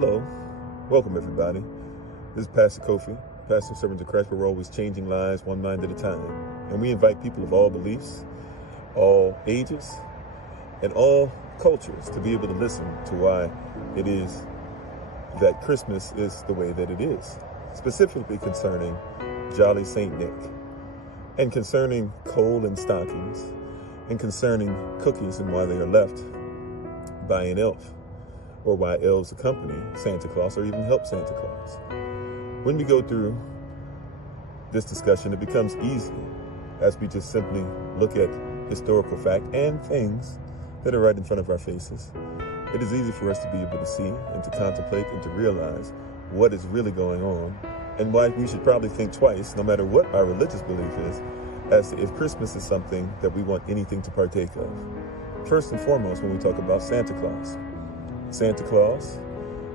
Hello, welcome everybody. This is Pastor Kofi, Pastor Servant of Christ, where we're always changing lives one mind at a time. And we invite people of all beliefs, all ages, and all cultures to be able to listen to why it is that Christmas is the way that it is, specifically concerning Jolly St. Nick, and concerning coal and stockings, and concerning cookies and why they are left by an elf, or why elves accompany Santa Claus or even help Santa Claus. When we go through this discussion, it becomes easy as we just simply look at historical fact and things that are right in front of our faces. It is easy for us to be able to see and to contemplate and to realize what is really going on and why we should probably think twice, no matter what our religious belief is, as to if Christmas is something that we want anything to partake of. First and foremost, when we talk about Santa Claus. Santa Claus,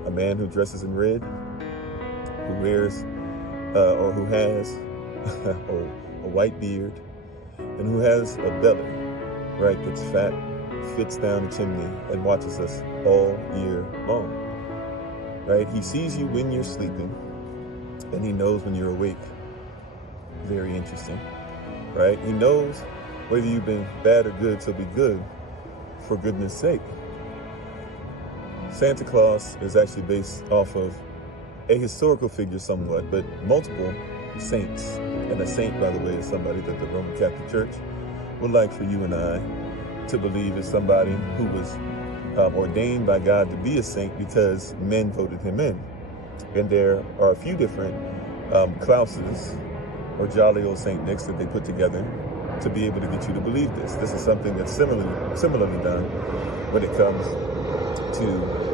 a man who dresses in red, who wears or who has a white beard, and who has a belly, right, that's fat, fits down the chimney, and watches us all year long, right? He sees you when you're sleeping, and he knows when you're awake. Very interesting, right? He knows whether you've been bad or good, so be good, for goodness sake. Santa Claus is actually based off of a historical figure somewhat, but multiple saints. And a saint, by the way, is somebody that the Roman Catholic Church would like for you and I to believe is somebody who was ordained by God to be a saint because men voted him in. And there are a few different Clauses or jolly old Saint Nicks that they put together to be able to get you to believe this. This is something that's similarly done when it comes to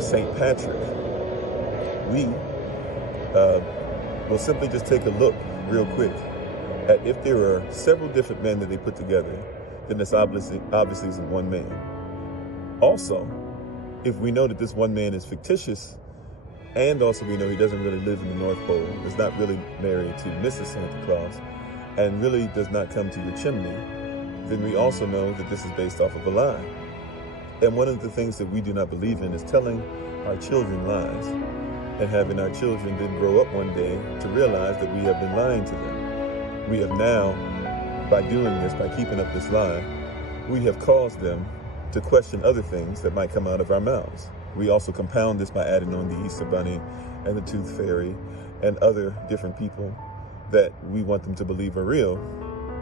St. Patrick. We will simply just take a look real quick at if there are several different men that they put together, then this obviously isn't one man. Also, if we know that this one man is fictitious, and also we know he doesn't really live in the North Pole, is not really married to Mrs. Santa Claus, and really does not come to your chimney, then we also know that this is based off of a lie. And one of the things that we do not believe in is telling our children lies and having our children then grow up one day to realize that we have been lying to them. We have now, by doing this, by keeping up this lie, we have caused them to question other things that might come out of our mouths. We also compound this by adding on the Easter Bunny and the Tooth Fairy and other different people that we want them to believe are real,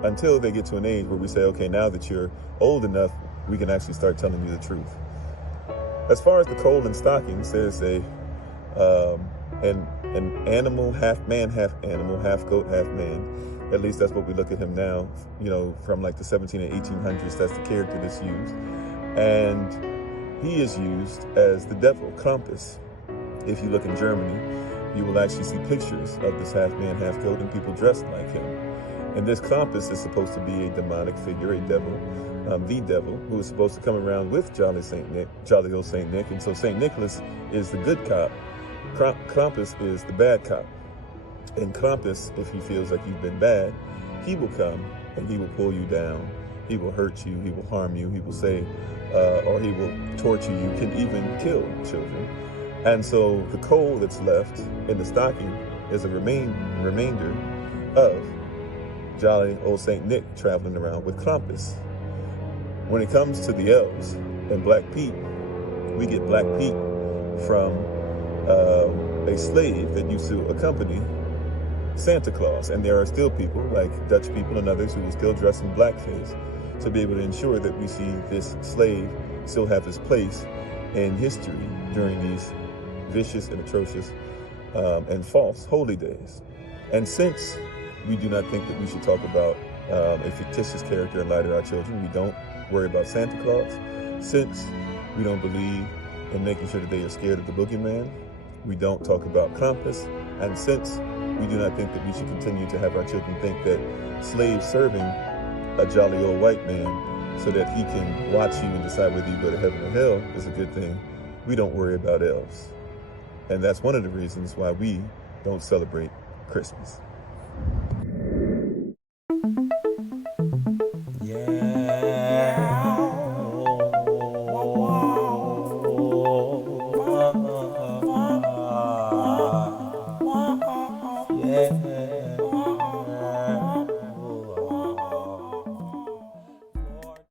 until they get to an age where we say, okay, now that you're old enough, we can actually start telling you the truth. As far as the coal and stockings, there's an animal, half man, half animal, half goat, half man. At least that's what we look at him now, you know, from like the 17 and 1800s. That's the character that's used. And he is used as the devil, Krampus. If you look in Germany, you will actually see pictures of this half man, half goat, and people dressed like him. And this Krampus is supposed to be a demonic figure, a devil, the devil, who is supposed to come around with jolly old Saint Nick. And so Saint Nicholas is the good cop. Krampus is the bad cop. And Krampus, if he feels like you've been bad, he will come and he will pull you down. He will hurt you. He will harm you. He will say, or he will torture you, can even kill children. And so the coal that's left in the stocking is a remainder of jolly old Saint Nick traveling around with Krampus. When it comes to the elves and Black Pete, we get Black Pete from a slave that used to accompany Santa Claus. And there are still people like Dutch people and others who will still dress in blackface to be able to ensure that we see this slave still have his place in history during these vicious and atrocious and false holy days. And since we do not think that we should talk about a fictitious character and lie to our children, we don't worry about Santa Claus. Since we don't believe in making sure that they are scared of the boogeyman, we don't talk about Krampus. And since we do not think that we should continue to have our children think that slaves serving a jolly old white man so that he can watch you and decide whether you go to heaven or hell is a good thing, we don't worry about elves. And that's one of the reasons why we don't celebrate Christmas.